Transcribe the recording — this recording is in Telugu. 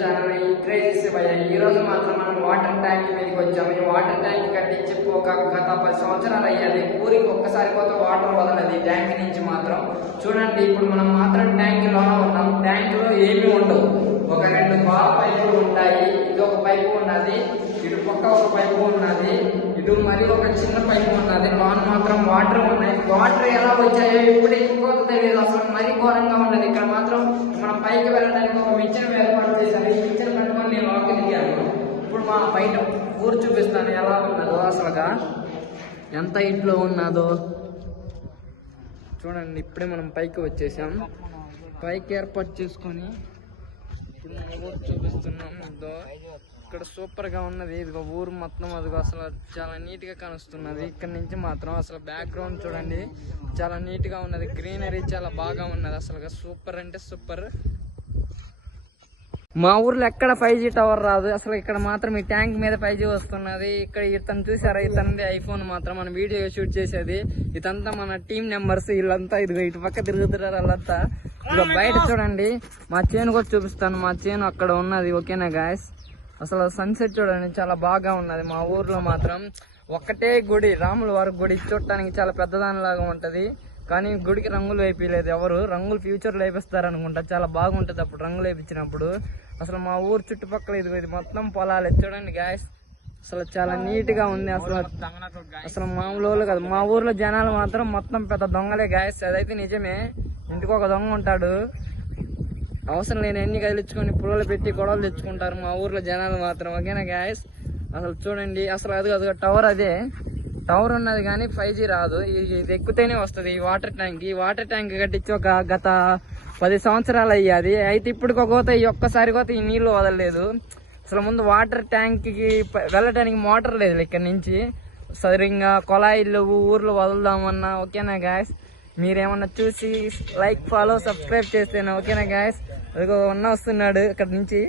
Channel crazy Shivayya. ఈ రోజు మాత్రం మనం వాటర్ ట్యాంక్ మీదకి వచ్చాము. ఈ వాటర్ ట్యాంక్ కట్టించి గత 10 సంవత్సరాలు అయ్యేది. ఊరికి ఒక్కసారి పోతే వాటర్ వదలది ట్యాంక్ నుంచి మాత్రం. చూడండి, ఇప్పుడు మనం మాత్రం ట్యాంక్ లోనే ఉన్నాం. ట్యాంక్ లో ఏమీ ఉండవు. ఒక 2 పాల పైపులు ఉంటాయి. ఇది ఒక పైపు ఉన్నది, ఇటు పక్క ఒక పైపు ఉన్నది, ఇటు మరి ఒక చిన్న పైపు ఉన్నది. లోన్ మాత్రం వాటర్ ఉన్నాయి. వాటర్ ఎలా వచ్చాయో ఇప్పుడు ఇంకోటి తెలియదు. అసలు మరీ ఘోరంగా ఉన్నది. ఇక్కడ మాత్రం మనం పైకి వెళ్ళడానికి ఒక మిషన్ ఏర్పాటు చేశారు. ఈ మిషన్ పట్టుకొని నేను లోకి దిగాను. ఇప్పుడు మా బయట ఊరు చూపిస్తాను ఎలా ఉన్నదో, అసలుగా ఎంత ఇంట్లో ఉన్నదో చూడండి. ఇప్పుడే మనం పైకి వచ్చేసాం. పైకి ఏర్పాటు చేసుకొని ఇప్పుడు మన ఊరు చూపిస్తున్నాం. ఇదో ఇక్కడ సూపర్ గా ఉన్నది. ఇదిగో ఊరు మొత్తం అదిగో అసలు చాలా నీట్ గా కనిపిస్తున్నది. ఇక్కడ నుంచి మాత్రం అసలు బ్యాక్గ్రౌండ్ చూడండి, చాలా నీట్ గా ఉన్నది. గ్రీనరీ చాలా బాగా ఉన్నది. అసలు సూపర్ అంటే సూపర్. మా ఊర్లో ఎక్కడ 5G టవర్ రాదు. అసలు ఇక్కడ మాత్రం ఈ ట్యాంక్ మీద 5G వస్తున్నది. ఇక్కడ ఇతను చూసారా, ఇతనిది ఐఫోన్ మాత్రం మన వీడియో షూట్ చేసేది. ఇదంతా మన టీం మెంబర్స్. వీళ్ళంతా ఇదిగో ఇటు పక్క తిరుగుతున్నారు. వాళ్ళంతా ఇక బయట చూడండి. మా చేను కూడా చూపిస్తాను. మా చేను అక్కడ ఉన్నది. ఓకేనా గాయస్, అసలు సన్సెట్ చూడండి చాలా బాగా ఉన్నది. మా ఊర్లో మాత్రం ఒక్కటే గుడి, రాముల వారి గుడి. చూడటానికి చాలా పెద్దదానిలాగా ఉంటది, కానీ గుడికి రంగులు వేయలేదు ఎవరు. రంగులు ఫ్యూచర్లో వేపిస్తారు అనుకుంటా. చాలా బాగుంటది అప్పుడు రంగులు వేయించినప్పుడు. అసలు మా ఊరు చుట్టుపక్కల ఇది మొత్తం పొలాలే. చూడండి గాయస్, అసలు చాలా నీట్ గా ఉంది. అసలు మామూలు కాదు. మా ఊర్లో జనాలు మాత్రం మొత్తం పెద్ద దొంగలే గాయస్. అదైతే నిజమే. ఇంటికి ఒక దొంగ ఉంటాడు. అవసరం లేని ఎన్ని కదిలించుకొని పుల్లలు పెట్టి గొడవలు తెచ్చుకుంటారు మా ఊర్లో జనాలు మాత్రం. ఓకేనా గాయస్, అసలు చూడండి. అసలు అది టవర్, అదే టవర్ ఉన్నది కానీ 5G రాదు. ఇది ఎక్కుతేనే వస్తుంది ఈ వాటర్ ట్యాంక్. ఈ వాటర్ ట్యాంక్ కట్టించి ఒక గత 10 సంవత్సరాలు అయ్యాది. అయితే ఇప్పటికి ఈ ఒక్కసారి కోత ఈ నీళ్లు వదలలేదు. అసలు ముందు వాటర్ ట్యాంక్ కి వెళ్ళటానికి మోటార్ లేదు ఇక్కడ నుంచి. సరిగ్గా కొలాయిలు ఊర్లో వదులుదామన్నా. ఓకేనా గాయస్, మీరేమన్నా చూసి లైక్, ఫాలో, సబ్స్క్రైబ్ చేస్తేనే. ఓకేనా గాయస్, అదిగో వస్తున్నాడు ఇక్కడ నుంచి.